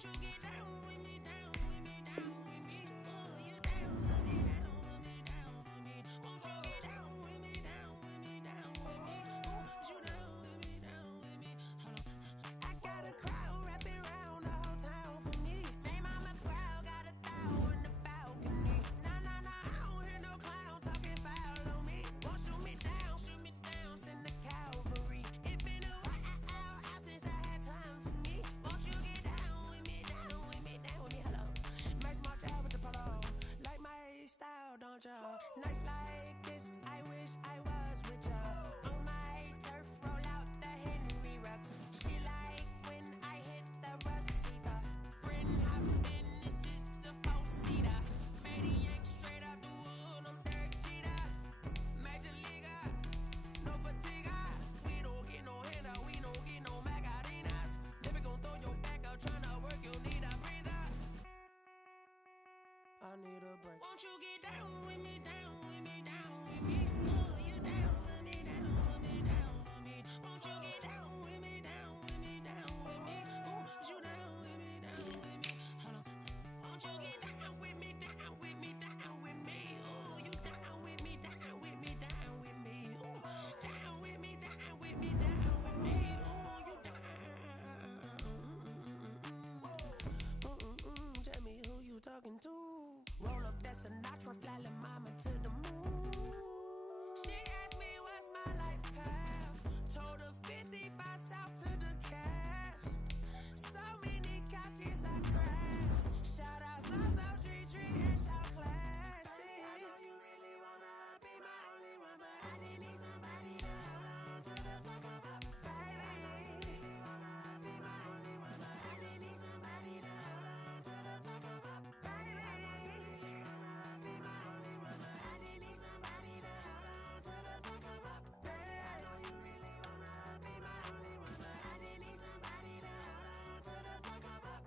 Won't you get down with me, down with me, down with me? Oh, you down with me, down with me, down with me. Won't you get down with me, down with me, down with me? Oh, you down with me, down with me? Hold on. I got a crowd wrapping around the whole town for me. They mama proud, got a thou in the balcony. Nah, nah, nah, I don't hear no clown talking foul on me. Won't shoot me down, send the cavalry. It been a while since I had time for me. Won't you get down with me, down with me, down with me? Hello. Nice smart job with the polo. Like my style, don't ya? Nice like this, I wish I was with ya. On my turf, roll out the Henry Rux. She like when I hit the receiver. Friend hop in, this is a four-seater. Made a yank straight out the wood, I'm Derek Jeter. Major leaguer, no fatigue. We don't get no handout, we don't get no Macarinas. Never gon' throw your back out, tryna work, you need a breather. I need a break. Won't you get down with me, down with me, down with me? Oh, you down with me, down with me, down with me? Won't you get down with me, down with me, down with me? Oh, you down with me, down with me? Hold on. Won't you get down with me, down with me, down with me? Oh, you down with me, down with me, down with me? Oh, down with me, down with me, down with me? Oh, you down. Tell me who you talking to. Roll up that Sinatra, fly la mama to the moon. She asked me what's my life path. Told her 55 south to the cat. So many couches I cracked. Shout out South Street and shout classy. I know you really wanna be my only one, but I didn't need somebody to hold on to the fuck up. Baby, I know you really wanna be my only one, but I didn't need somebody to hold on to the fuck up. Baby, I know you really wanna be my only one, but I didn't need somebody to hold on to the fuck up. Baby, I know you really wanna be my only one, but I didn't need somebody to hold on to the fuck up.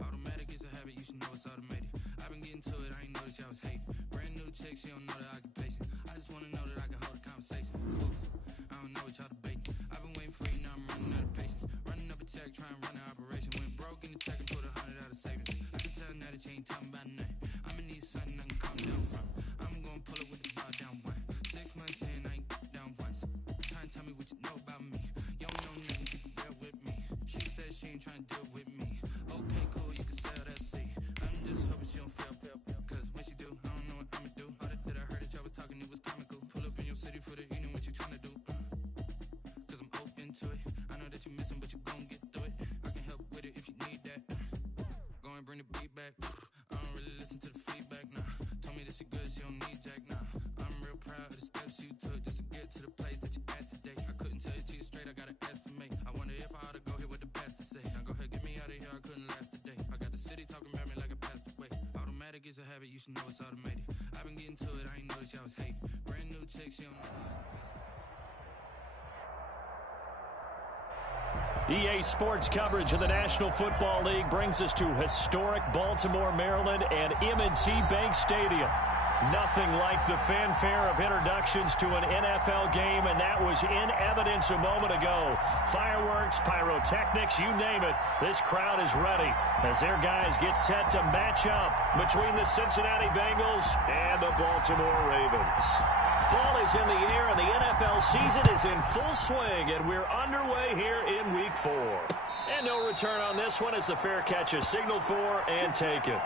Automatic is a habit, you should know it's automated. I've been getting to it, I ain't noticed y'all was hating. Brand new chick, she don't know the occupation. I just wanna know that I can hold a conversation. Oof, I don't know what y'all debating. I've been waiting for you, now I'm running out of patience. Running up a check, trying to run an operation. Went broke in the check and put 100 out of savings. I can tell now that you ain't talking about nothing. I'ma need something I can calm down from. I'm gonna pull it with the bar down one. 6 months in, I ain't down once. Trying to tell me what you know about me. You don't know nothing, you can bear with me. She said she ain't trying to deal with me. Okay, cool, you can sell that seat. I'm just hoping she don't fail. Cause when she do, I don't know what I'ma do. All that I heard that y'all was talking, it was comical. Pull up in your city for the evening, what you tryna do? Cause I'm open to it. I know that you missing, but you gon' get through it. I can help with it if you need that. Go and bring the beat back. I don't really listen to the feedback, nah. Told me that she good, she don't need jack, nah. I'm real proud of the steps you took just to get to the place that you at today. I couldn't tell you to you straight, I gotta estimate. I wonder if I ought to go here with the best to say. Now go ahead, get me out of here, I couldn't last a day. I got the city talking about me like I passed away. Automatic is a habit, you should know it's automated. I've been getting to it, I ain't noticed y'all was hating. Brand new chick, she don't know the occupation. EA Sports coverage of the National Football League brings us to historic Baltimore, Maryland, and M&T Bank Stadium. Nothing like the fanfare of introductions to an NFL game, and that was in evidence a moment ago. Fireworks, pyrotechnics, you name it. This crowd is ready as their guys get set to match up between the Cincinnati Bengals and the Baltimore Ravens. Fall is in the air, and the NFL season is in full swing, and we're underway here in Week 4. And no return on this one as the fair catch is signaled for and taken.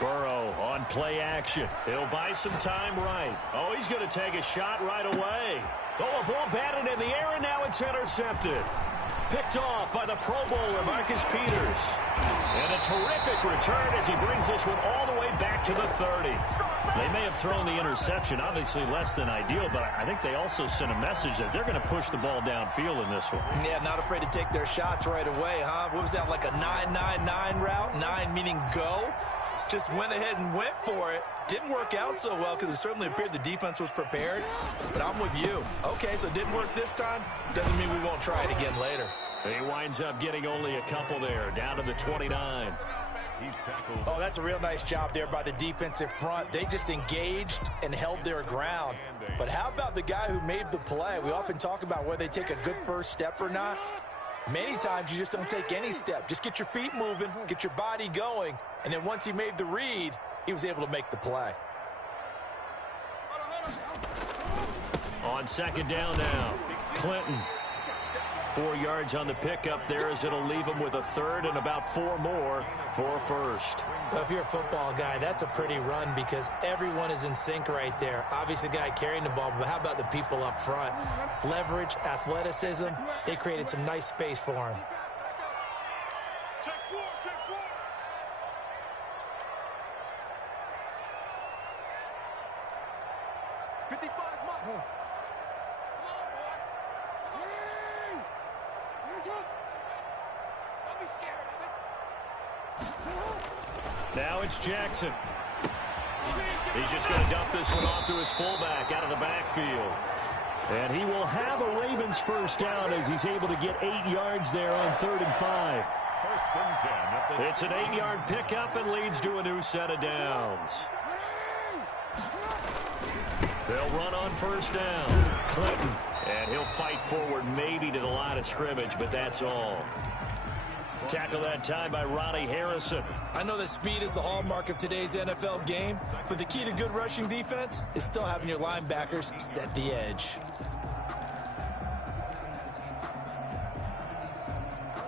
Burrow on play action. He'll buy some time right. Oh, he's going to take a shot right away. Oh, a ball batted in the air, and now it's intercepted. Picked off by the Pro Bowler, Marcus Peters. And a terrific return as he brings this one all the way back to the 30. They may have thrown the interception, obviously less than ideal, but I think they also sent a message that they're going to push the ball downfield in this one. Yeah, not afraid to take their shots right away, huh? What was that, like a 9-9-9 route? 9 meaning go? Just went ahead and went for it. Didn't work out so well because it certainly appeared the defense was prepared. But I'm with you. Okay, so it didn't work this time. Doesn't mean we won't try it again later. He winds up getting only a couple there, down to the 29. Oh, that's a real nice job there by the defensive front. They just engaged and held their ground. But how about the guy who made the play? We often talk about whether they take a good first step or not. Many times you just don't take any step. Just get your feet moving, get your body going, and then once he made the read, he was able to make the play. On second down now, Clinton. 4 yards on the pickup there as it'll leave him with a third and about 4 more for a first. Well, if you're a football guy, that's a pretty run because everyone is in sync right there. Obviously, the guy carrying the ball, but how about the people up front? Leverage, athleticism, they created some nice space for him. Now it's Jackson. He's just going to dump this one off to his fullback out of the backfield. And he will have a Ravens first down as he's able to get 8 yards there on 3rd and 5. It's an 8-yard pickup and leads to a new set of downs. They'll run on first down. Clinton. And he'll fight forward maybe to the line of scrimmage, but that's all. Tackle that time by Ronnie Harrison. I know that speed is the hallmark of today's NFL game, but the key to good rushing defense is still having your linebackers set the edge.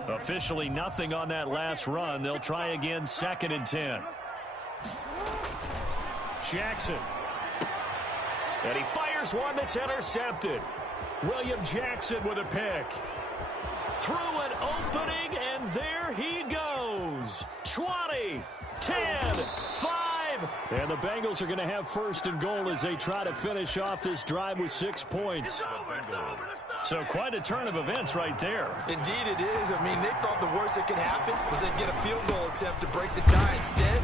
Officially nothing on that last run. They'll try again 2nd and 10. Jackson. And he fires one that's intercepted. William Jackson with a pick. Through an opening, and there he goes. 20, 10, 5. And the Bengals are going to have 1st and goal as they try to finish off this drive with 6 points. So quite a turn of events right there. Indeed it is. I mean, they thought the worst that could happen was they'd get a field goal attempt to break the tie. Instead,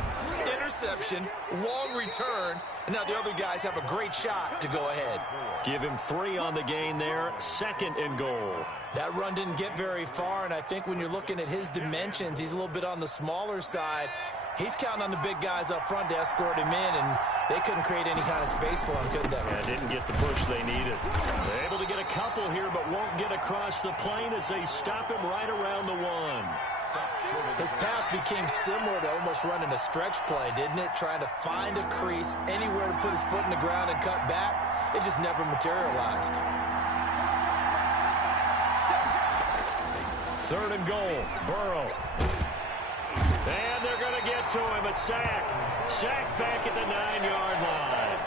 interception, long return, and now the other guys have a great shot to go ahead. Give him 3 on the gain there. 2nd and goal. That run didn't get very far, and I think when you're looking at his dimensions, he's a little bit on the smaller side. He's counting on the big guys up front to escort him in, and they couldn't create any kind of space for him, could they? Yeah, didn't get the push they needed. They're able to get a couple here, but won't get across the plane as they stop him right around the 1. His path became similar to almost running a stretch play, didn't it? Trying to find a crease, anywhere to put his foot in the ground and cut back. It just never materialized. 3rd and goal. Burrow. And they're going to get to him. A sack. Sack back at the 9-yard line.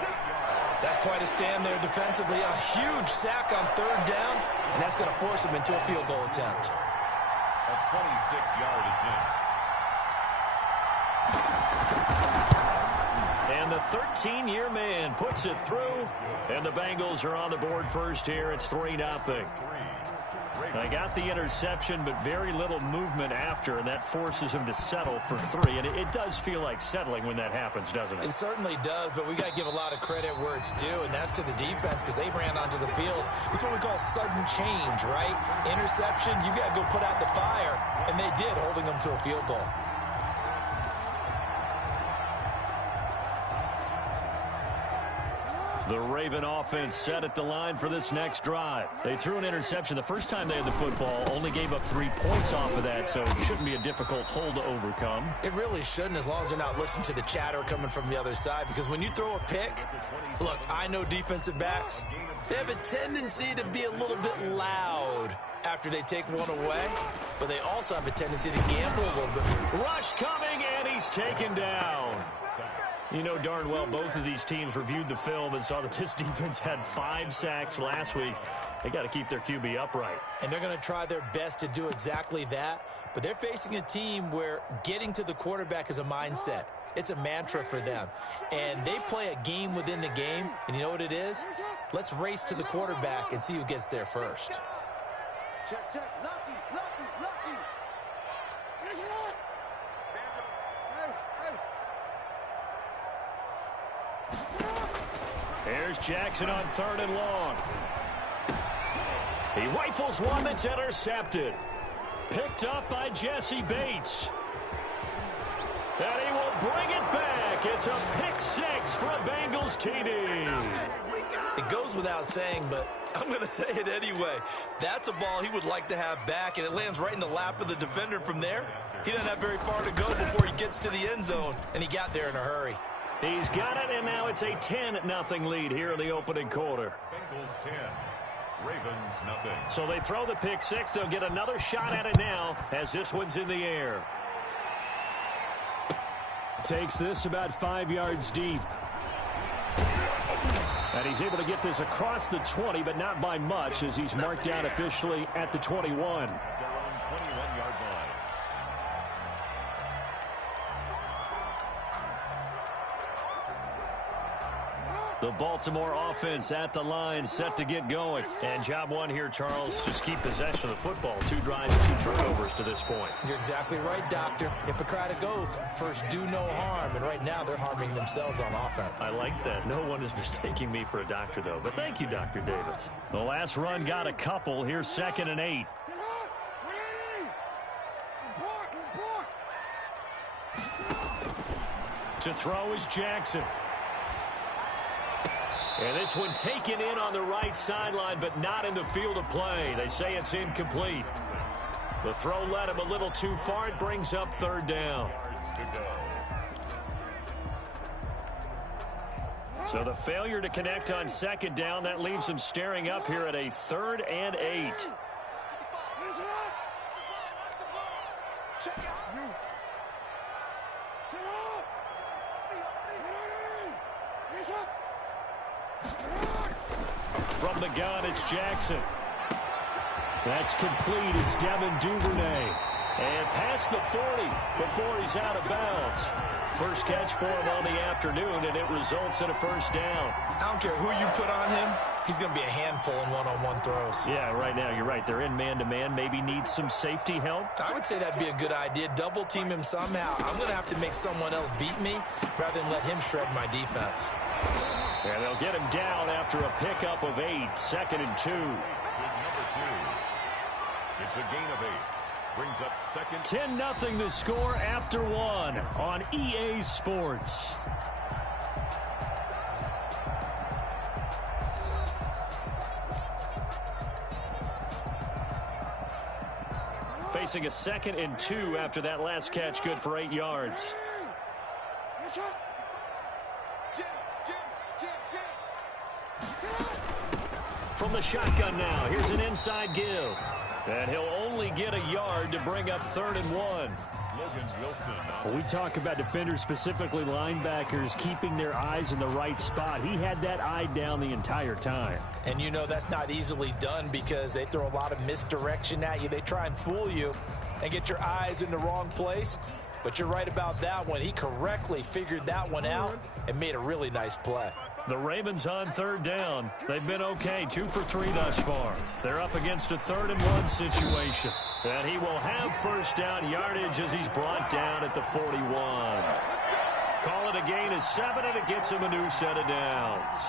That's quite a stand there defensively. A huge sack on third down, and that's going to force him into a field goal attempt. A 26-yard attempt. And the 13-year man puts it through, and the Bengals are on the board first here. It's 3-0. They got the interception, but very little movement after, and that forces him to settle for 3. And it does feel like settling when that happens, doesn't it? It certainly does, but we got to give a lot of credit where it's due, and that's to the defense because they ran onto the field. This is what we call sudden change, right? Interception, you got to go put out the fire, and they did, holding them to a field goal. The Raven offense set at the line for this next drive. They threw an interception the first time they had the football, only gave up 3 points off of that, so it shouldn't be a difficult hole to overcome. It really shouldn't, as long as they're not listening to the chatter coming from the other side, because when you throw a pick, look, I know defensive backs, they have a tendency to be a little bit loud after they take one away, but they also have a tendency to gamble a little bit. Rush coming, and he's taken down. You know darn well both of these teams reviewed the film and saw that this defense had 5 sacks last week. They got to keep their QB upright. And they're going to try their best to do exactly that, but they're facing a team where getting to the quarterback is a mindset. It's a mantra for them. And they play a game within the game, and you know what it is? Let's race to the quarterback and see who gets there first. Check, check. Lucky, lucky, lucky. Here's Jackson on 3rd and long. He rifles one that's intercepted. Picked up by Jesse Bates. And he will bring it back. It's a pick 6 for a Bengals TD. It goes without saying, but I'm going to say it anyway. That's a ball he would like to have back, and it lands right in the lap of the defender from there. He doesn't have very far to go before he gets to the end zone, and he got there in a hurry. He's got it, and now it's a 10-0 lead here in the opening quarter. Bengals 10, Ravens nothing. So they throw the pick 6. They'll get another shot at it now as this one's in the air. Takes this about 5 yards deep. And he's able to get this across the 20, but not by much, as he's marked down officially at the 21. Their own 21-yard line. The Baltimore offense at the line, set to get going. And job one here, Charles, just keep possession of the football. 2 drives, 2 turnovers to this point. You're exactly right, Doctor. Hippocratic oath. First, do no harm. And right now, they're harming themselves on offense. I like that. No one is mistaking me for a doctor, though. But thank you, Dr. Davis. The last run got a couple. Here's 2nd and 8. To throw is Jackson. And this one taken in on the right sideline, but not in the field of play. They say it's incomplete. The throw led him a little too far. It brings up 3rd down. So the failure to connect on 2nd down, that leaves him staring up here at a 3rd and 8. From the gun, it's Jackson. That's complete. It's Devin Duvernay. And past the 40 before he's out of bounds. First catch for him on the afternoon, and it results in a 1st down. I don't care who you put on him. He's going to be a handful in one-on-one throws. Yeah, right now, you're right. They're in man-to-man. Maybe need some safety help. I would say that'd be a good idea. Double team him somehow. I'm going to have to make someone else beat me rather than let him shred my defense. And they'll get him down after a pickup of 8. 2nd and 2. Number 2. It's a gain of 8. Brings up 2nd. 10-0 the score after 1 on EA Sports. Facing a 2nd and 2 after that last catch, good for 8 yards. From the shotgun now, here's an inside give. And he'll only get a yard to bring up 3rd and 1. When we talk about defenders, specifically linebackers, keeping their eyes in the right spot, he had that eye down the entire time. And you know that's not easily done because they throw a lot of misdirection at you. They try and fool you and get your eyes in the wrong place. But you're right about that one. He correctly figured that one out and made a really nice play. The Ravens on third down. They've been okay, 2 for 3 thus far. They're up against a 3rd-and-1 situation. And he will have first down yardage as he's brought down at the 41. Call it a gain of 7, and it gets him a new set of downs.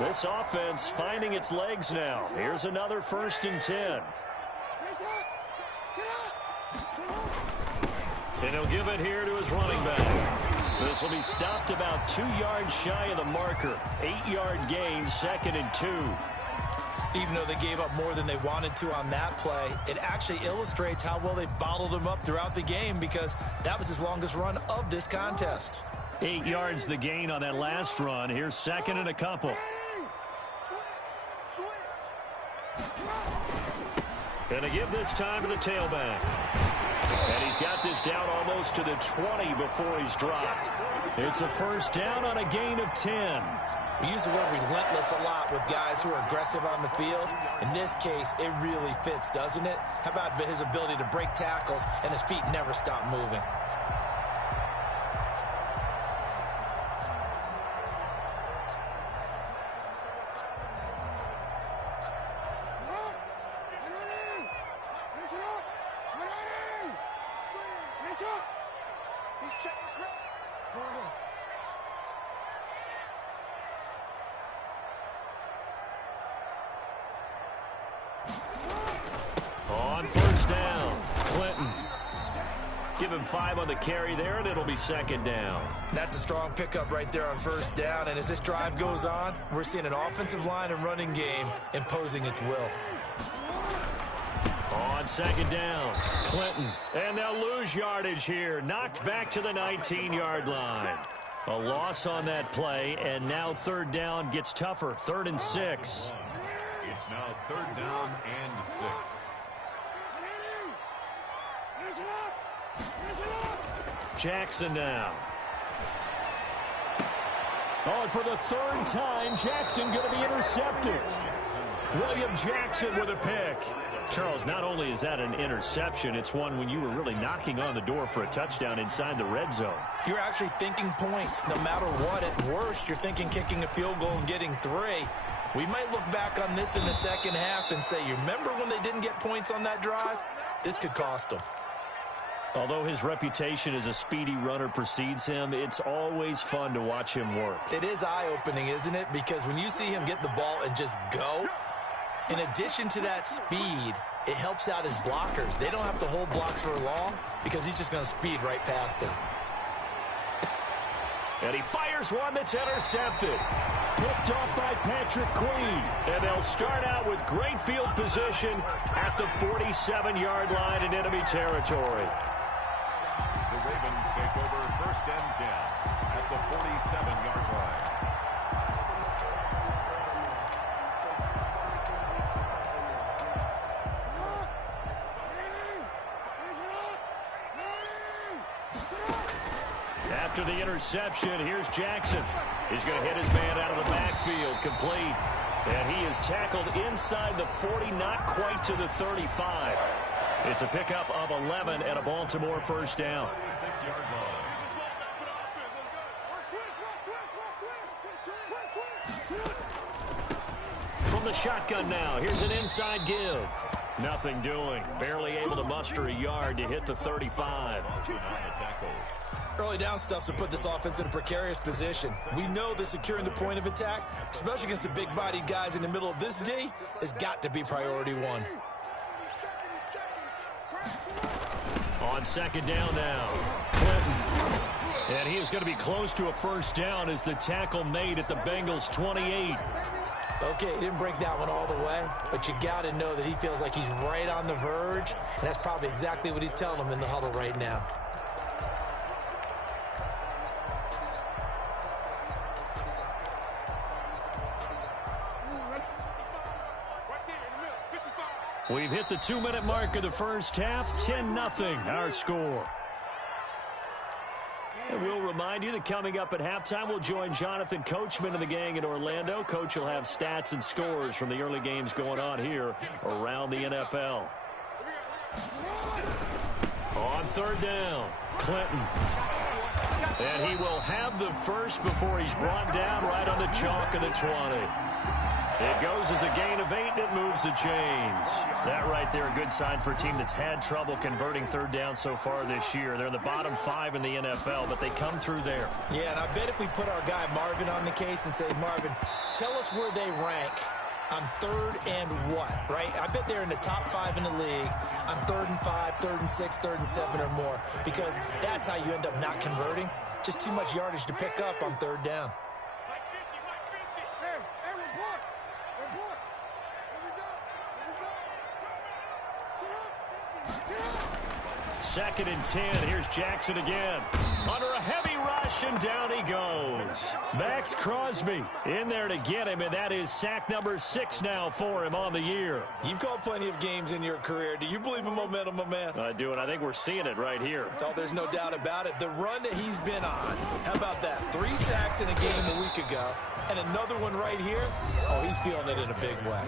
This offense finding its legs now. Here's another 1st and 10. And he'll give it here to his running back. This will be stopped about 2 yards shy of the marker. 8-yard gain, 2nd and 2. Even though they gave up more than they wanted to on that play, it actually illustrates how well they bottled him up throughout the game because that was his longest run of this contest. 8 yards the gain on that last run. Here's 2nd and a couple. And to give this time to the tailback. And he's got this down almost to the 20 before he's dropped. It's a first down on a gain of 10. We use the word relentless a lot with guys who are aggressive on the field. In this case, it really fits, doesn't it? How about his ability to break tackles and his feet never stop moving? On first down, Clinton. Give him 5 on the carry there, and it'll be 2nd down. That's a strong pickup right there on first down, and as this drive goes on, we're seeing an offensive line and running game imposing its will. On 2nd down, Clinton. And they'll lose yardage here. Knocked back to the 19-yard line. A loss on that play, and now 3rd down gets tougher. 3rd and 6. It's now 3rd down and 6. Jackson now. Oh, and for the 3rd time, Jackson going to be intercepted. William Jackson with a pick. Charles, not only is that an interception, it's one when you were really knocking on the door for a touchdown inside the red zone. You're actually thinking points. No matter what, at worst, you're thinking kicking a field goal and getting 3. We might look back on this in the second half and say, you remember when they didn't get points on that drive? This could cost them. Although his reputation as a speedy runner precedes him, it's always fun to watch him work. It is eye-opening, isn't it? Because when you see him get the ball and just go, in addition to that speed, it helps out his blockers. They don't have to hold blocks for long because he's just going to speed right past them. And he fires one that's intercepted. Picked off by Patrick Queen. And they'll start out with great field position at the 47-yard line in enemy territory. The Ravens take over 1st and 10 at the 47-yard line. After the interception, here's Jackson. He's going to hit his man out of the backfield, complete. And he is tackled inside the 40, not quite to the 35. It's a pickup of 11 and a Baltimore first down. 36-yard line. From the shotgun now, here's an inside give. Nothing doing. Barely able to muster a yard to hit the 35. Early down stuff to put this offense in a precarious position. We know that securing the point of attack, especially against the big-bodied guys in the middle of this D, has got to be priority 1. On 2nd down now, Clinton. And he is going to be close to a first down as the tackle made at the Bengals 28. Okay, he didn't break that one all the way, but you got to know that he feels like he's right on the verge, and that's probably exactly what he's telling them in the huddle right now. We've hit the 2-minute mark of the first half. 10-0 our score. And we'll remind you that coming up at halftime, we'll join Jonathan Coachman and the gang in Orlando. Coach will have stats and scores from the early games going on here around the NFL. On third down, Clinton. And he will have the first before he's brought down right on the chalk of the 20. It goes as a gain of 8, and it moves the chains. That right there, a good sign for a team that's had trouble converting third down so far this year. They're in the bottom 5 in the NFL, but they come through there. Yeah, and I bet if we put our guy Marvin on the case and say, Marvin, tell us where they rank on third and what, right? I bet they're in the top 5 in the league on 3rd and 5, 3rd and 6, 3rd and 7 or more, because that's how you end up not converting. Just too much yardage to pick up on third down. Second and 10. Here's Jackson again. Under a heavy rush, and down he goes. Max Crosby in there to get him, and that is sack number 6 now for him on the year. You've called plenty of games in your career. Do you believe in momentum, my man? I do, and I think we're seeing it right here. Oh, there's no doubt about it. The run that he's been on, how about that? 3 sacks in a game a week ago, and another one right here. Oh, he's feeling it in a big way.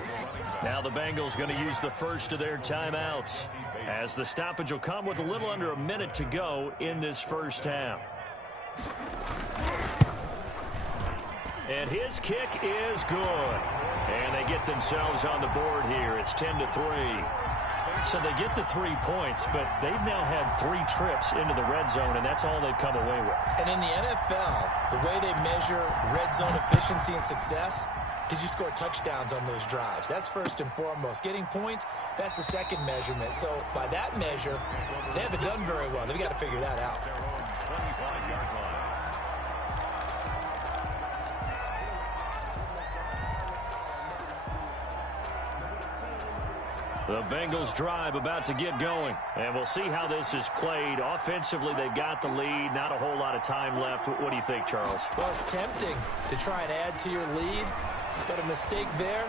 Now the Bengals going to use the first of their timeouts, as the stoppage will come with a little under a minute to go in this first half. And his kick is good. And they get themselves on the board here. It's 10-3. So they get the 3 points, but they've now had 3 trips into the red zone, and that's all they've come away with. And in the NFL, the way they measure red zone efficiency and success, did you score touchdowns on those drives? That's first and foremost. Getting points, that's the second measurement. So by that measure, they haven't done very well. They've got to figure that out. The Bengals drive about to get going, and we'll see how this is played. Offensively, they've got the lead. Not a whole lot of time left. What do you think, Charles? Well, it's tempting to try and add to your lead, but a mistake there,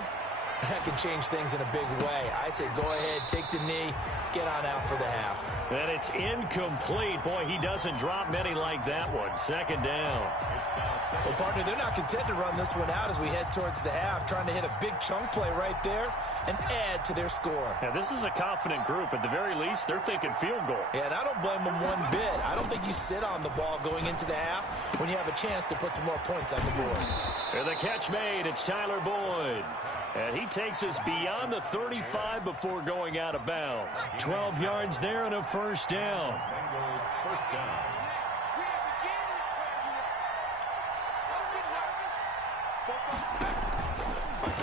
that can change things in a big way. I say go ahead, take the knee, get on out for the half. And it's incomplete. Boy, he doesn't drop many like that one. Second down. Well, partner, they're not content to run this one out as we head towards the half, trying to hit a big chunk play right there and add to their score. Yeah, this is a confident group. At the very least, they're thinking field goal. Yeah, and I don't blame them one bit. I don't think you sit on the ball going into the half when you have a chance to put some more points on the board. And the catch made. It's Tyler Boyd. And he takes us beyond the 35 before going out of bounds. 12 yards there and a first down. First down.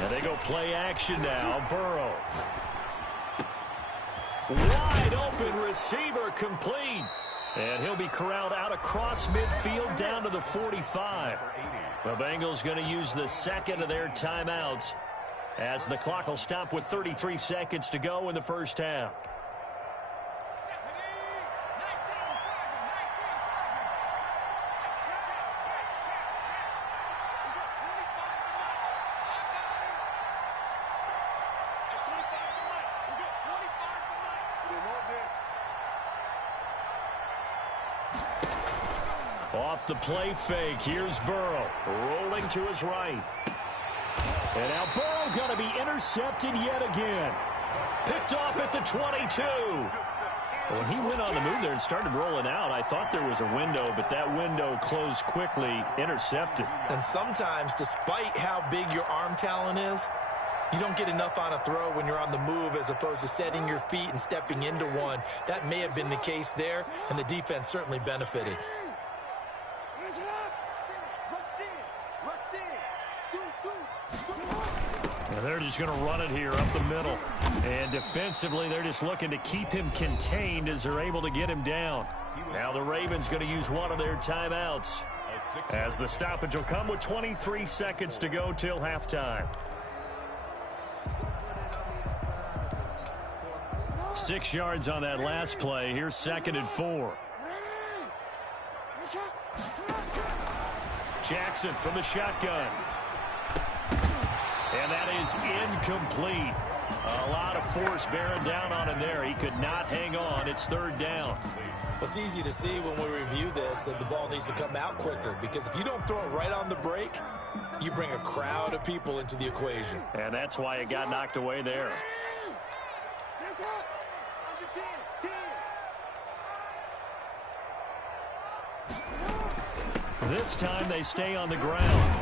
And they go play action now. Burrow. Wide open receiver complete. And he'll be corralled out across midfield down to the 45. The Bengals going to use the second of their timeouts, as the clock will stop with 33 seconds to go in the first half. Off the play fake, here's Burrow, rolling to his right. And now Burrow going to be intercepted yet again. Picked off at the 22. When he went on the move there and started rolling out, I thought there was a window, but that window closed quickly, intercepted. And sometimes, despite how big your arm talent is, you don't get enough on a throw when you're on the move as opposed to setting your feet and stepping into one. That may have been the case there, and the defense certainly benefited. And they're just going to run it here up the middle. And defensively, they're just looking to keep him contained as they're able to get him down. Now the Ravens going to use one of their timeouts, as the stoppage will come with 23 seconds to go till halftime. 6 yards on that last play. Here's 2nd and 4. Jackson from the shotgun. And that is incomplete. A lot of force bearing down on him there. He could not hang on. It's third down. It's easy to see when we review this that the ball needs to come out quicker, because if you don't throw it right on the break, you bring a crowd of people into the equation. And that's why it got knocked away there. This time they stay on the ground.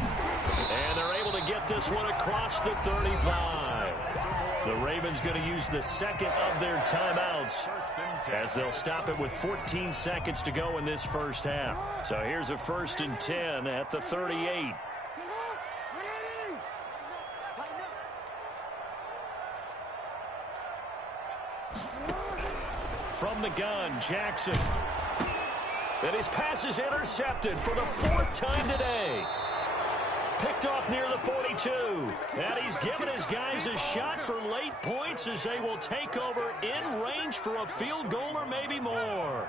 And they're able to get this one across the 35. The Ravens going to use the second of their timeouts as they'll stop it with 14 seconds to go in this first half. So here's a 1st and 10 at the 38. From the gun, Jackson. And his pass is intercepted for the 4th time today. Picked off near the 42. And he's given his guys a shot for late points as they will take over in range for a field goal or maybe more.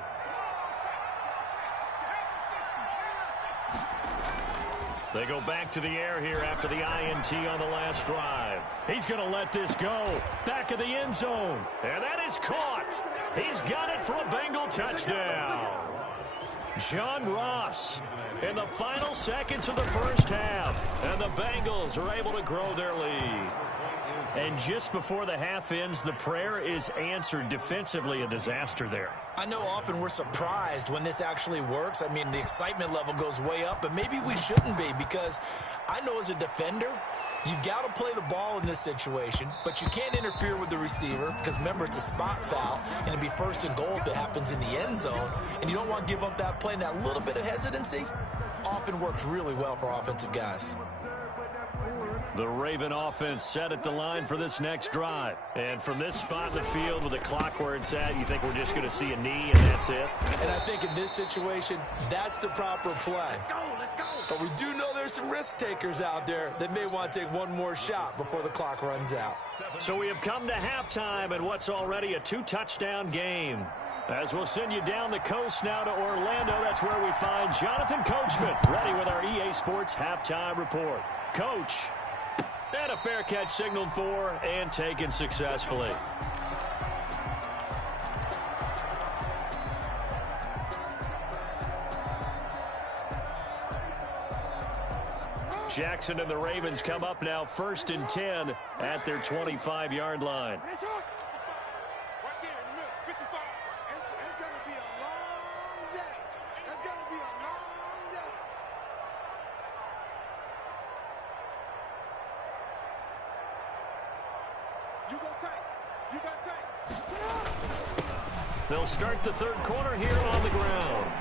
They go back to the air here after the INT on the last drive. He's going to let this go. Back of the end zone. And that is caught. He's got it for a Bengal touchdown. John Ross in the final seconds of the first half. And the Bengals are able to grow their lead. And just before the half ends, the prayer is answered. Defensively, a disaster there. I know often we're surprised when this actually works. I mean, the excitement level goes way up, but maybe we shouldn't be, because I know as a defender, you've got to play the ball in this situation, but you can't interfere with the receiver because, remember, it's a spot foul, and it'd be 1st and goal if it happens in the end zone, and you don't want to give up that play. And that little bit of hesitancy often works really well for offensive guys. The Raven offense set at the line for this next drive. And from this spot in the field with the clock where it's at, you think we're just going to see a knee and that's it? And I think in this situation, that's the proper play. But we do know there's some risk takers out there that may want to take one more shot before the clock runs out. So we have come to halftime in what's already a 2-touchdown game. As we'll send you down the coast now to Orlando, that's where we find Jonathan Coachman, ready with our EA Sports halftime report. Coach. And a fair catch signaled for and taken successfully. Jackson and the Ravens come up now 1st and 10 at their 25-yard line. They'll start the third quarter here on the ground.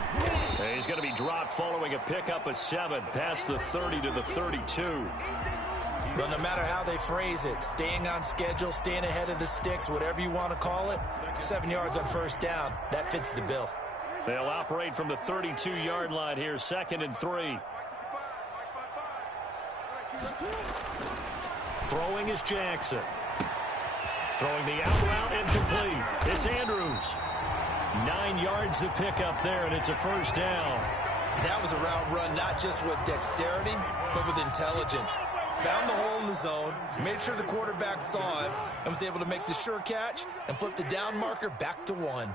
And he's going to be dropped following a pickup of 7 past the 30 to the 32. Well, no matter how they phrase it, staying on schedule, staying ahead of the sticks, whatever you want to call it, 7 yards on 1st down, that fits the bill. They'll operate from the 32-yard line here, 2nd and 3. Throwing is Jackson. Throwing the out route incomplete. It's Andrews. 9 yards to pick up there, and it's a 1st down. That was a route run not just with dexterity, but with intelligence. Found the hole in the zone, made sure the quarterback saw him, and was able to make the sure catch and flip the down marker back to 1.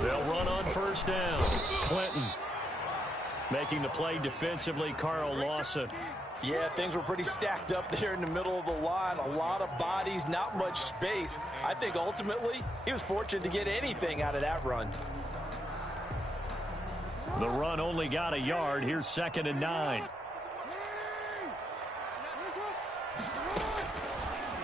They'll run on 1st down. Clinton making the play defensively, Carl Lawson. Yeah, things were pretty stacked up there in the middle of the line. A lot of bodies, not much space. I think ultimately he was fortunate to get anything out of that run. The run only got a yard. Here's 2nd and 9.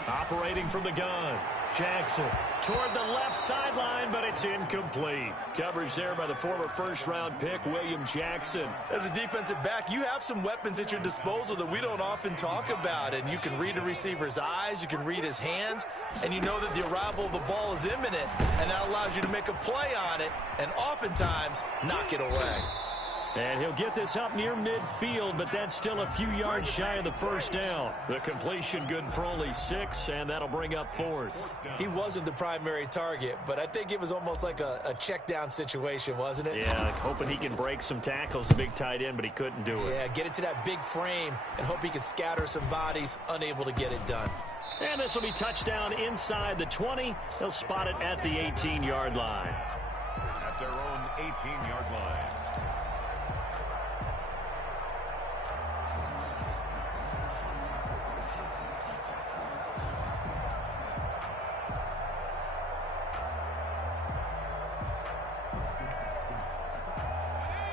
Operating from the gun. Jackson toward the left sideline, but it's incomplete. Coverage there by the former 1st-round pick, William Jackson. As a defensive back, you have some weapons at your disposal that we don't often talk about. And you can read a receiver's eyes, you can read his hands, and you know that the arrival of the ball is imminent. And that allows you to make a play on it and oftentimes knock it away. And he'll get this up near midfield, but that's still a few yards shy of the first down. The completion good for only 6, and that'll bring up 4th. He wasn't the primary target, but I think it was almost like a check down situation, wasn't it? Yeah, hoping he can break some tackles, a big tight end, but he couldn't do it. Yeah, get it to that big frame and hope he can scatter some bodies, unable to get it done. And this will be touchdown inside the 20. They'll spot it at the 18-yard line. At their own 18-yard line.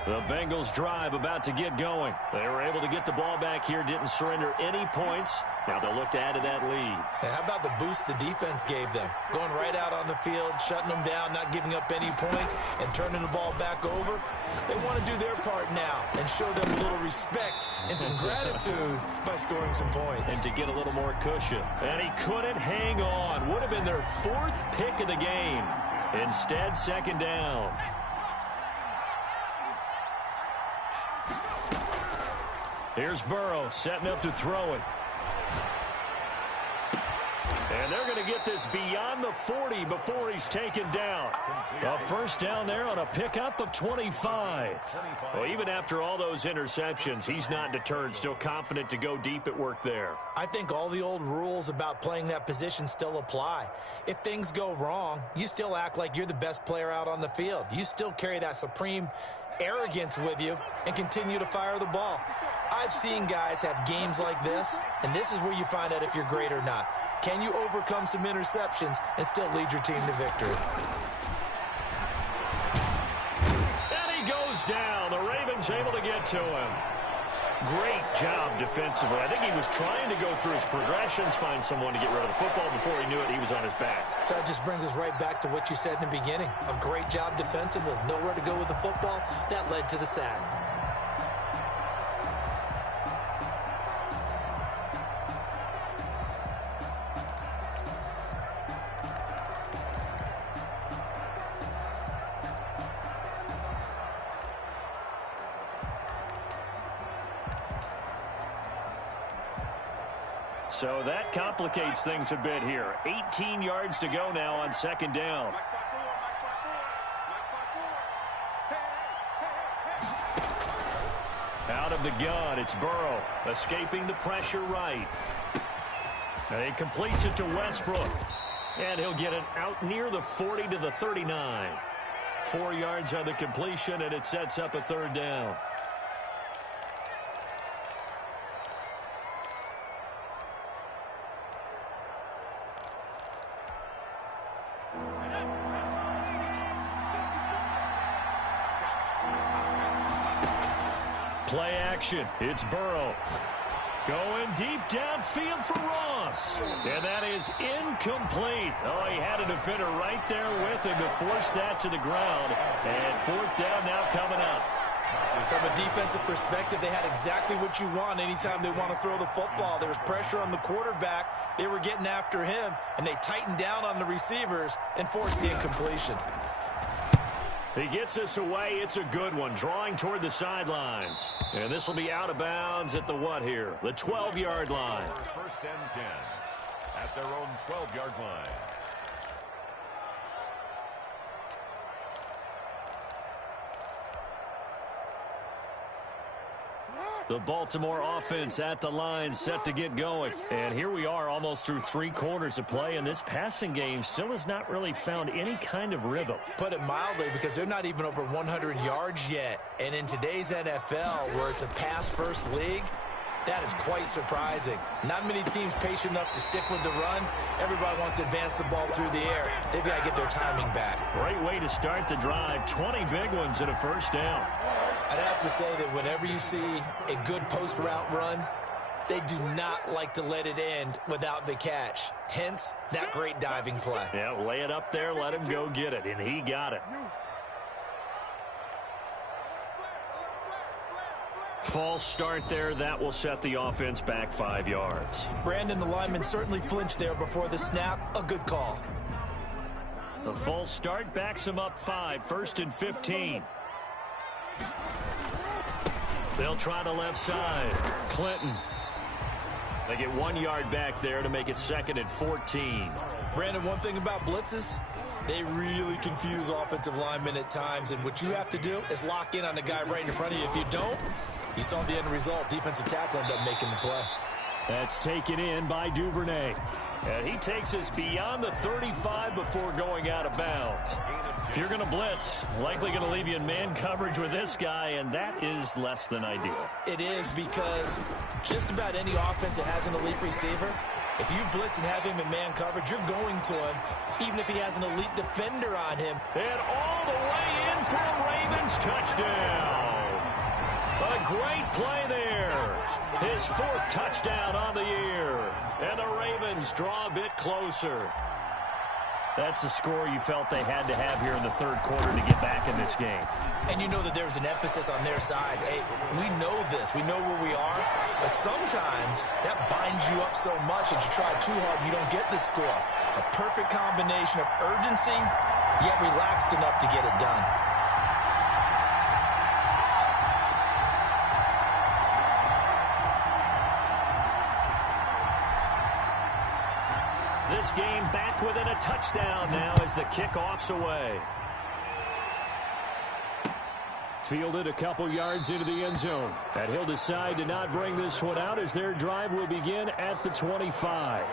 The Bengals drive about to get going. They were able to get the ball back here, didn't surrender any points. Now they'll look to add to that lead. Hey, how about the boost the defense gave them? Going right out on the field, shutting them down, not giving up any points, and turning the ball back over. They want to do their part now and show them a little respect and some gratitude by scoring some points. And to get a little more cushion. And he couldn't hang on. Would have been their 4th pick of the game. Instead, 2nd down. Here's Burrow setting up to throw it. And they're going to get this beyond the 40 before he's taken down. A first down there on a pickup of 25. Well, even after all those interceptions, he's not deterred, still confident to go deep at work there. I think all the old rules about playing that position still apply. If things go wrong, you still act like you're the best player out on the field. You still carry that supreme arrogance with you and continue to fire the ball. I've seen guys have games like this, and this is where you find out if you're great or not. Can you overcome some interceptions and still lead your team to victory? And he goes down. The Ravens able to get to him. Great job defensively. I think he was trying to go through his progressions, find someone to get rid of the football. Before he knew it, he was on his back. So that just brings us right back to what you said in the beginning. A great job defensively. Nowhere to go with the football. That led to the sack. So that complicates things a bit here. 18 yards to go now on 2nd down. Out of the gun, it's Burrow, escaping the pressure right. And he completes it to Westbrook. And he'll get it out near the 40 to the 39. 4 yards on the completion, and it sets up a 3rd down. Play action. It's Burrow. Going deep downfield for Ross. And that is incomplete. Oh, he had a defender right there with him to force that to the ground. And 4th down now coming up. From a defensive perspective, they had exactly what you want anytime they want to throw the football. There was pressure on the quarterback. They were getting after him, and they tightened down on the receivers and forced the incompletion. He gets this away. It's a good one. Drawing toward the sidelines. And this will be out of bounds at the what here? The 12-yard line. 1st and 10 at their own 12-yard line. The Baltimore offense at the line, set to get going. And here we are almost through 3 quarters of play, and this passing game still has not really found any kind of rhythm. Put it mildly, because they're not even over 100 yards yet. And in today's NFL, where it's a pass-first league, that is quite surprising. Not many teams patient enough to stick with the run. Everybody wants to advance the ball through the air. They've got to get their timing back. Great way to start the drive. 20 big ones and a 1st down. I'd have to say that whenever you see a good post route run, they do not like to let it end without the catch. Hence, that great diving play. Yeah, lay it up there, let him go get it, and he got it. False start there. That will set the offense back 5 yards. Brandon, the lineman, certainly flinched there before the snap. A good call. The false start backs him up 5. 1st and 15. They'll try the left side. Clinton. They get 1 yard back there to make it 2nd and 14. Brandon, one thing about blitzes, they really confuse offensive linemen at times, and what you have to do is lock in on the guy right in front of you. If you don't, you saw the end result. Defensive tackle ended up making the play. That's taken in by Duvernay. And he takes us beyond the 35 before going out of bounds. If you're going to blitz, likely going to leave you in man coverage with this guy, and that is less than ideal. It is, because just about any offense that has an elite receiver, if you blitz and have him in man coverage, you're going to him, even if he has an elite defender on him. And all the way in for a Ravens touchdown. A great play there. His 4th touchdown on the year. And the Ravens draw a bit closer. That's a score you felt they had to have here in the 3rd quarter to get back in this game. And you know that there's an emphasis on their side. Hey, we know this. We know where we are. But sometimes that binds you up so much that you try too hard and you don't get the score. A perfect combination of urgency, yet relaxed enough to get it done. This game back within a touchdown now as the kickoff's away. Fielded a couple yards into the end zone. And he'll decide to not bring this one out as their drive will begin at the 25.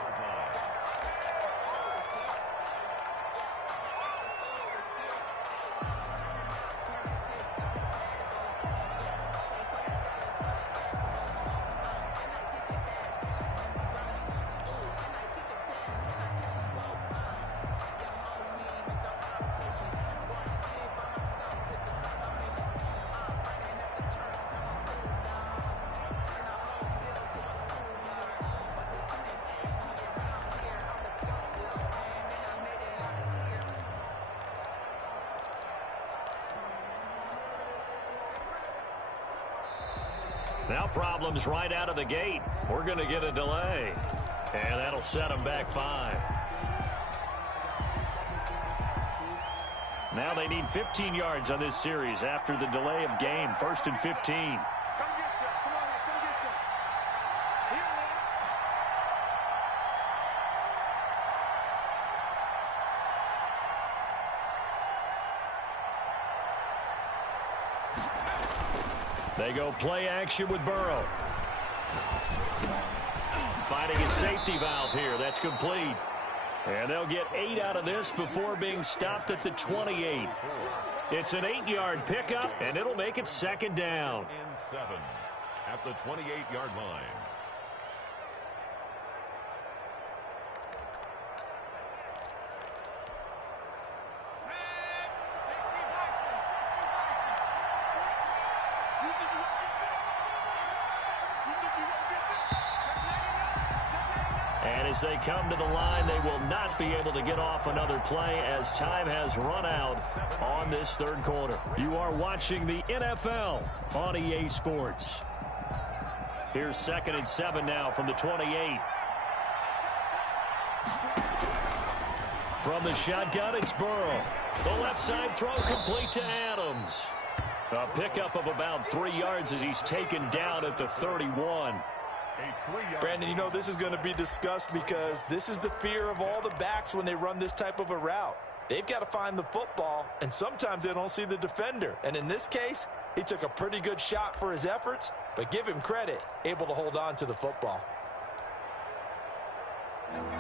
Now problems right out of the gate. We're going to get a delay. And that'll set them back 5. Now they need 15 yards on this series after the delay of game. 1st and 15. They go play action with Burrow. Finding a safety valve here. That's complete. And they'll get 8 out of this before being stopped at the 28. It's an 8-yard pickup, and it'll make it 2nd down. And 7 at the 28-yard line. And as they come to the line, they will not be able to get off another play as time has run out on this 3rd quarter. You are watching the NFL on EA Sports. Here's 2nd and 7 now from the 28. From the shotgun, it's Burrow. The left side throw complete to Adams. A pickup of about 3 yards as he's taken down at the 31. Brandon, you know this is going to be discussed because this is the fear of all the backs when they run this type of a route. They've got to find the football, and sometimes they don't see the defender. And in this case, he took a pretty good shot for his efforts, but give him credit, able to hold on to the football.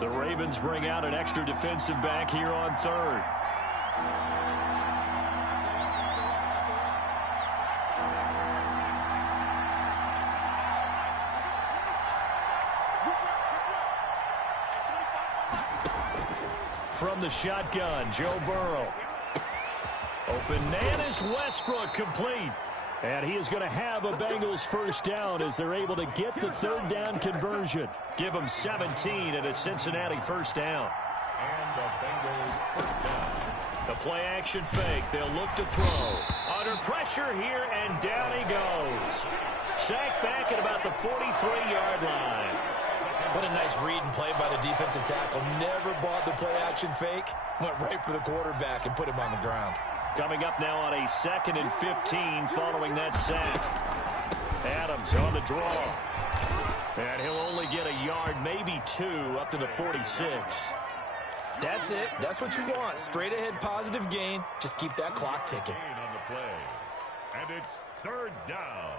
The Ravens bring out an extra defensive back here on 3rd. From the shotgun, Joe Burrow. Open man is Westbrook, complete. And he is going to have a Bengals 1st down as they're able to get the 3rd down conversion. Give them 17 and a Cincinnati 1st down. And the Bengals 1st down. The play action fake. They'll look to throw. Under pressure here, and down he goes. Sacked back at about the 43-yard line. What a nice read and play by the defensive tackle. Never bought the play action fake. Went right for the quarterback and put him on the ground. Coming up now on a 2nd and 15 following that sack. Adams on the draw. And he'll only get a yard, maybe 2, up to the 46. That's it. That's what you want. Straight ahead positive gain. Just keep that clock ticking. On the play. And it's 3rd down.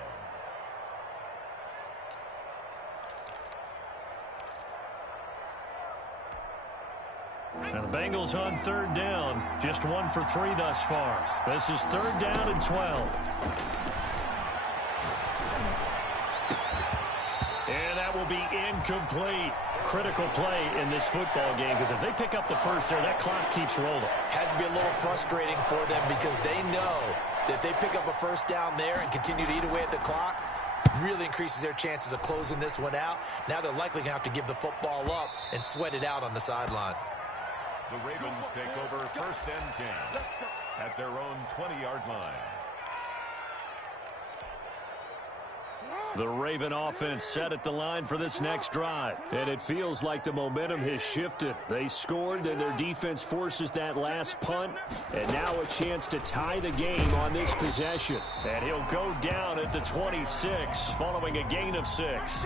And the Bengals on 3rd down. Just 1 for 3 thus far. This is 3rd down and 12. And that will be incomplete. Critical play in this football game, because if they pick up the first there, that clock keeps rolling. Has to be a little frustrating for them because they know that if they pick up a first down there and continue to eat away at the clock, really increases their chances of closing this one out. Now they're likely going to have to give the football up and sweat it out on the sideline. The Ravens take over 1st and 10 at their own 20-yard line. The Raven offense set at the line for this next drive. And it feels like the momentum has shifted. They scored, then their defense forces that last punt. And now a chance to tie the game on this possession. And he'll go down at the 26 following a gain of 6.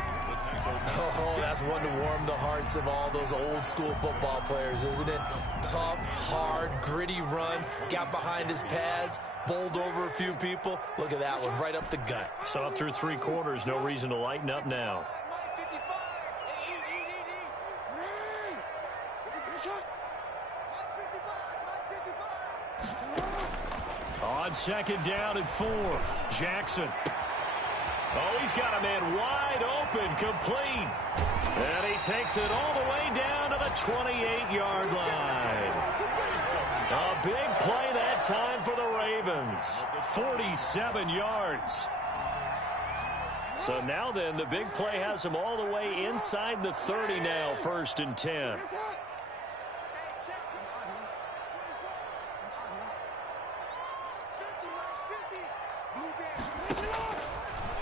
Oh, that's one to warm the hearts of all those old school football players, isn't it? Tough, hard, gritty run. Got behind his pads, bowled over a few people. Look at that one, right up the gut. So up through 3 quarters, no reason to lighten up now. On 2nd down and 4, Jackson. Oh, he's got a man wide open, complete. And he takes it all the way down to the 28-yard line. A big play that time for the Ravens. 47 yards. So now then, the big play has him all the way inside the 30 now, 1st and 10.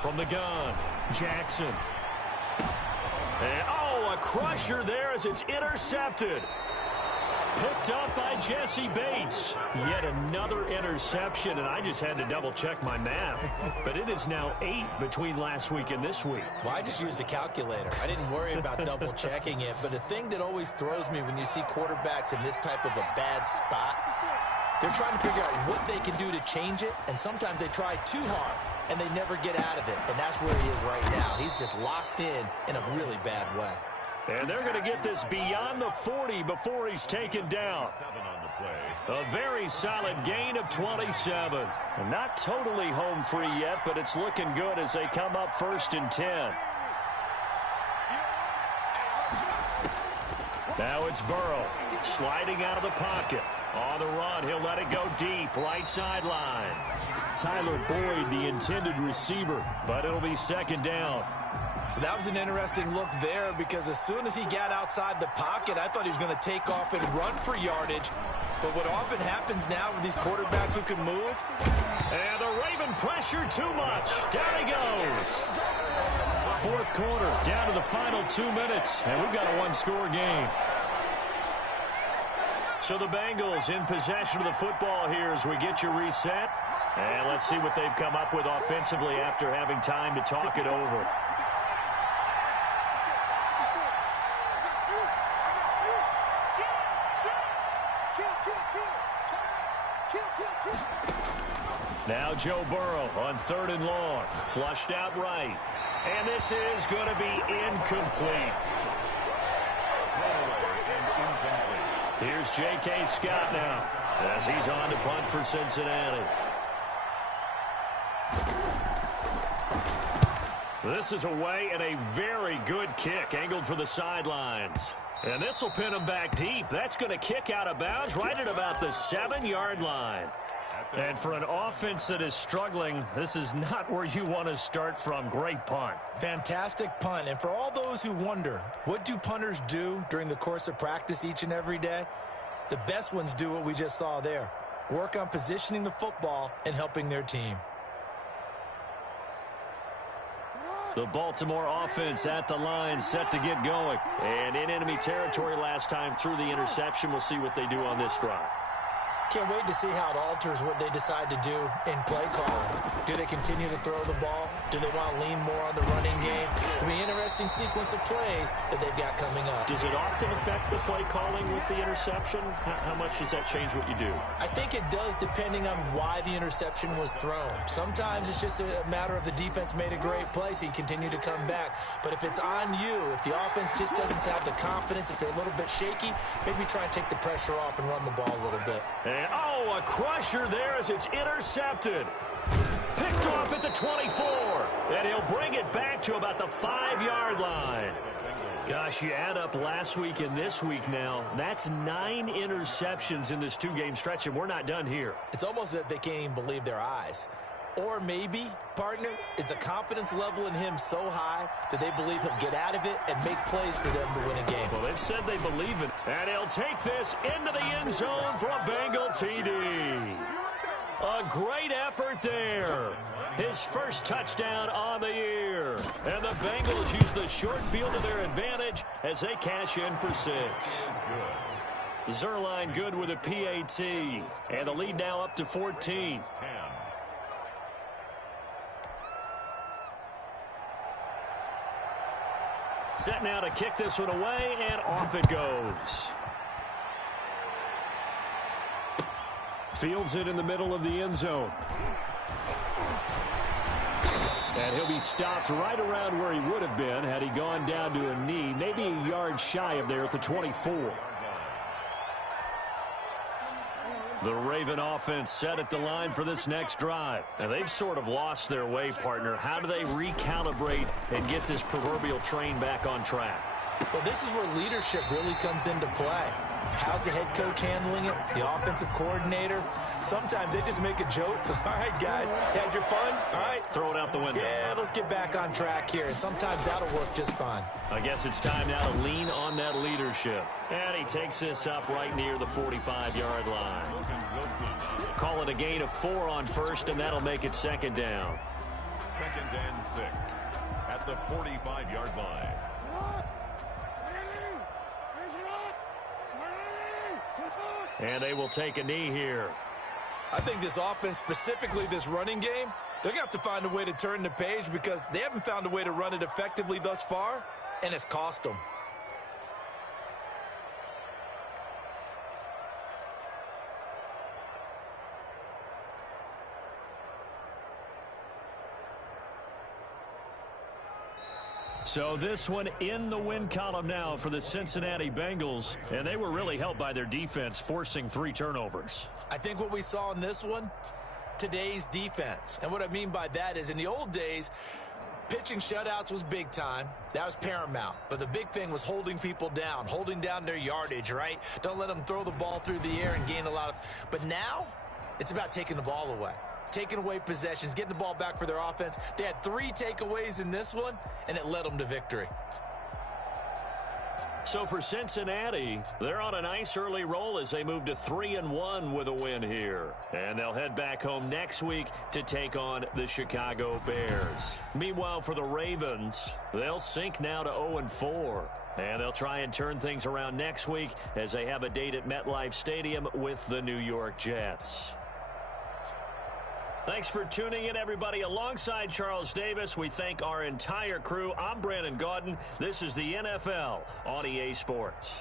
From the gun, Jackson. And, oh, a crusher there as it's intercepted. Picked up by Jesse Bates. Yet another interception, and I just had to double-check my math. But it is now 8 between last week and this week. Well, I just used a calculator. I didn't worry about double-checking it. But the thing that always throws me when you see quarterbacks in this type of a bad spot, they're trying to figure out what they can do to change it, and sometimes they try too hard, and they never get out of it. And that's where he is right now. He's just locked in a really bad way. And they're going to get this beyond the 40 before he's taken down. A very solid gain of 27. Not totally home free yet, but it's looking good as they come up 1st and 10. Now it's Burrow sliding out of the pocket. On the run, he'll let it go deep, right sideline. Tyler Boyd, the intended receiver, but it'll be 2nd down. That was an interesting look there because as soon as he got outside the pocket, I thought he was going to take off and run for yardage. But what often happens now with these quarterbacks who can move. And the Raven pressure too much. Down he goes. 4th quarter, down to the final 2 minutes, and we've got a 1-score game. So the Bengals in possession of the football here as we get you reset. And let's see what they've come up with offensively after having time to talk it over. Now Joe Burrow on 3rd and long. Flushed out right. And this is going to be incomplete. Here's J.K. Scott now as he's on to punt for Cincinnati. This is away and a very good kick angled for the sidelines. And this will pin him back deep. That's going to kick out of bounds right at about the 7-yard line. And for an offense that is struggling, this is not where you want to start from. Great punt. Fantastic punt. And for all those who wonder, what do punters do during the course of practice each and every day? The best ones do what we just saw there. Work on positioning the football and helping their team. The Baltimore offense at the line, set to get going. And in enemy territory last time through the interception. We'll see what they do on this drive. Can't wait to see how it alters what they decide to do in play calling. Do they continue to throw the ball? Do they want to lean more on the running game? It'll be an interesting sequence of plays that they've got coming up. Does it often affect the play calling with the interception? How much does that change what you do? I think it does, depending on why the interception was thrown. Sometimes it's just a matter of the defense made a great play, so you continue to come back. But if it's on you, if the offense just doesn't have the confidence, if they're a little bit shaky, maybe try and take the pressure off and run the ball a little bit. And, a crusher there as it's intercepted. Picked off at the 24. And he'll bring it back to about the 5-yard line. Gosh, you add up last week and this week now. That's 9 interceptions in this 2-game stretch, and we're not done here. It's almost as if they can't even believe their eyes. Or maybe, partner, is the confidence level in him so high that they believe he'll get out of it and make plays for them to win a game. Well, they've said they believe it. And he'll take this into the end zone for a Bengal TD. A great effort there. His first touchdown on the year. And the Bengals use the short field to their advantage as they cash in for 6. Zerline good with a PAT. And the lead now up to 14. Set now to kick this one away, and off it goes. Fields it in the middle of the end zone. And he'll be stopped right around where he would have been had he gone down to a knee, maybe a yard shy of there at the 24. The Raven offense set at the line for this next drive. And they've sort of lost their way, partner. How do they recalibrate and get this proverbial train back on track? Well, this is where leadership really comes into play. How's the head coach handling it? The offensive coordinator? Sometimes they just make a joke. All right, guys, had your fun? All right. Throw it out the window. Yeah, let's get back on track here. And sometimes that'll work just fine. I guess it's time now to lean on that leadership. And he takes this up right near the 45-yard line. Call it a gain of 4 on first, and that'll make it 2nd down. 2nd and 6 at the 45-yard line. And they will take a knee here. I think this offense, specifically this running game, they're going to have to find a way to turn the page because they haven't found a way to run it effectively thus far, and it's cost them. So this one in the win column now for the Cincinnati Bengals, and they were really helped by their defense forcing 3 turnovers. I think what we saw in this one, today's defense. And what I mean by that is in the old days, pitching shutouts was big time. That was paramount. But the big thing was holding people down, holding down their yardage, right? Don't let them throw the ball through the air and gain a lot of... But now, it's about taking the ball away. Taking away possessions, getting the ball back for their offense. They had 3 takeaways in this one, and it led them to victory. So for Cincinnati, they're on a nice early roll as they move to 3-1 with a win here. And they'll head back home next week to take on the Chicago Bears. Meanwhile, for the Ravens, they'll sink now to 0-4. And they'll try and turn things around next week as they have a date at MetLife Stadium with the New York Jets. Thanks for tuning in, everybody. Alongside Charles Davis, we thank our entire crew. I'm Brandon Gaudin. This is the NFL on EA Sports.